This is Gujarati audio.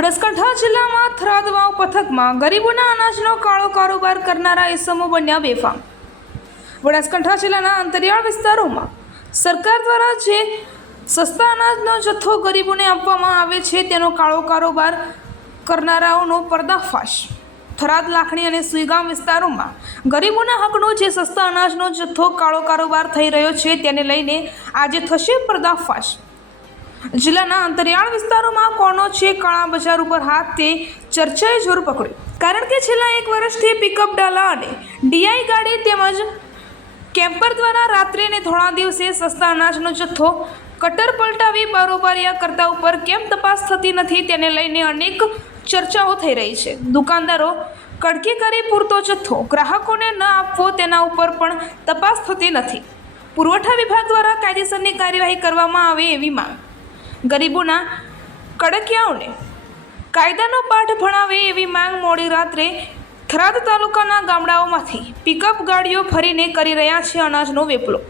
જિલ્લામાં થરાદ વાવ પથકમાં ગરીબોના અનાજનો કાળો કારોબાર કરનારા એસમો બન્યા બેફામ. બનાસકાંઠા જિલ્લાના અંતરિયાળ વિસ્તારોમાં સરકાર દ્વારા જે સસ્તા અનાજનો જથ્થો ગરીબોને આપવામાં આવે છે, તેનો કાળો કારોબાર કરનારાઓનો પર્દાફાશ. થરાદ, લાખણી અને સુઈગામ વિસ્તારોમાં ગરીબોના હકનો જે સસ્તા અનાજનો જથ્થો કાળો કારોબાર થઈ રહ્યો છે, તેને લઈને આજે થશે પર્દાફાશ. જિલ્લાના અંતરિયાળ વિસ્તારોમાં કોનો છે કાળા બજાર ઉપર હાથ તે ચર્ચાએ જોર પકડ્યું. કારણ કે છેલ્લા એક વર્ષથી પિકઅપ ડાલા અને ડીઆઈ ગાડી તેમજ કેમ્પર દ્વારા રાત્રે અને થોડા દિવસે સસ્તા અનાજનો જથ્થો કટર પલટાવી બારોબારિયા કરતા ઉપર કેમ તપાસ થતી નથી તેને લઈને અનેક ચર્ચાઓ થઈ રહી છે. દુકાનદારો કડકી કરી પૂરતો જથ્થો ગ્રાહકોને ન આપવો તેના ઉપર પણ તપાસ થતી નથી. પુરવઠા વિભાગ દ્વારા કાયદેસરની કાર્યવાહી કરવામાં આવે એવી માંગ. ગરીબોના કડકિયાઓને કાયદાનો પાઠ ભણાવે એવી માંગ મોડી રાત્રે થરાદ તાલુકાના ગામડાઓમાંથી પિકઅપ ગાડીઓ ફરીને કરી રહ્યા છે અનાજનો વેપલો.